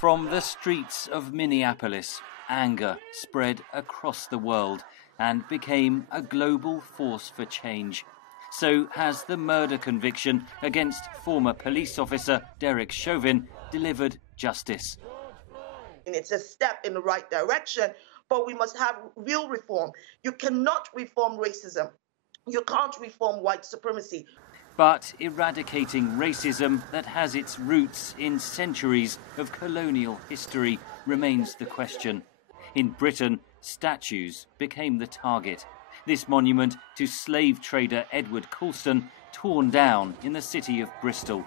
From the streets of Minneapolis, anger spread across the world and became a global force for change. So has the murder conviction against former police officer Derek Chauvin delivered justice. It's a step in the right direction, but we must have real reform. You cannot reform racism. You can't reform white supremacy. But eradicating racism that has its roots in centuries of colonial history remains the question. In Britain, statues became the target. This monument to slave trader Edward Colston torn down in the city of Bristol.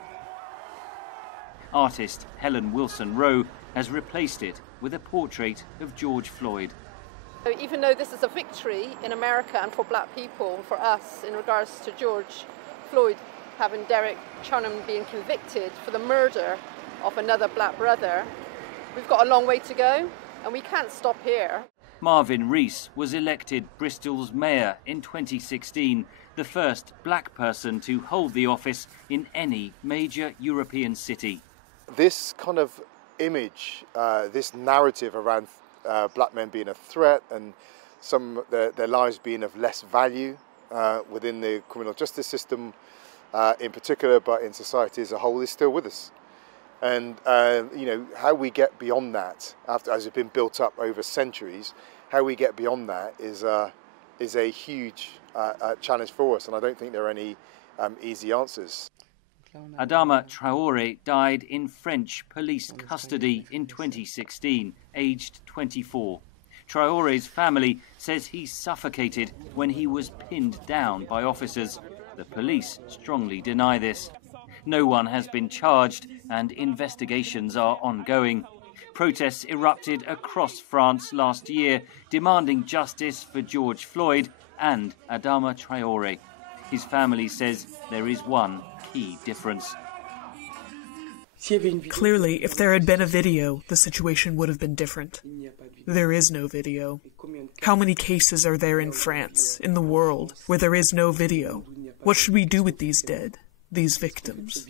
Artist Helen Wilson Rowe has replaced it with a portrait of George Floyd. So even though this is a victory in America and for black people, for us, in regards to George Floyd having Derek Chauvin being convicted for the murder of another black brother, we've got a long way to go and we can't stop here. Marvin Rees was elected Bristol's mayor in 2016, the first black person to hold the office in any major European city. This kind of image, this narrative around black men being a threat and their lives being of less value within the criminal justice system in particular, but in society as a whole, is still with us. And how we get beyond that, as it's been built up over centuries, how we get beyond that is a huge challenge for us, and I don't think there are any easy answers. Adama Traoré died in French police custody in 2016, aged 24. Traoré's family says he suffocated when he was pinned down by officers. The police strongly deny this. No one has been charged and investigations are ongoing. Protests erupted across France last year, demanding justice for George Floyd and Adama Traoré. His family says there is one key difference. Clearly, if there had been a video, the situation would have been different. There is no video. How many cases are there in France, in the world, where there is no video? What should we do with these dead, these victims?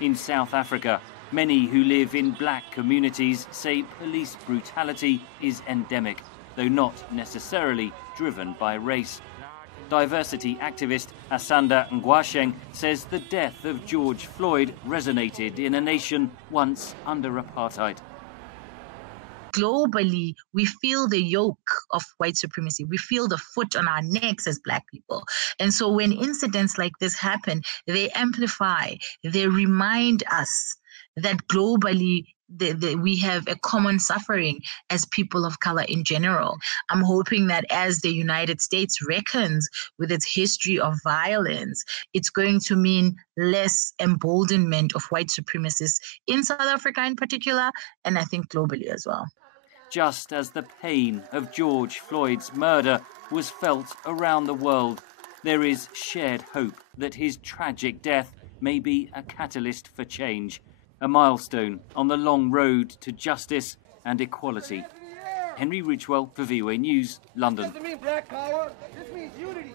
In South Africa, many who live in black communities say police brutality is endemic, though not necessarily driven by race. Diversity activist Asanda Ngwasheng says the death of George Floyd resonated in a nation once under apartheid. Globally, we feel the yoke of white supremacy. We feel the foot on our necks as black people. And so when incidents like this happen, they amplify, they remind us that globally we have a common suffering as people of color in general. I'm hoping that as the United States reckons with its history of violence, it's going to mean less emboldenment of white supremacists in South Africa in particular, and I think globally as well. Just as the pain of George Floyd's murder was felt around the world, there is shared hope that his tragic death may be a catalyst for change, a milestone on the long road to justice and equality. Henry Ridgwell for VOA News, London. This doesn't mean black power, this means unity.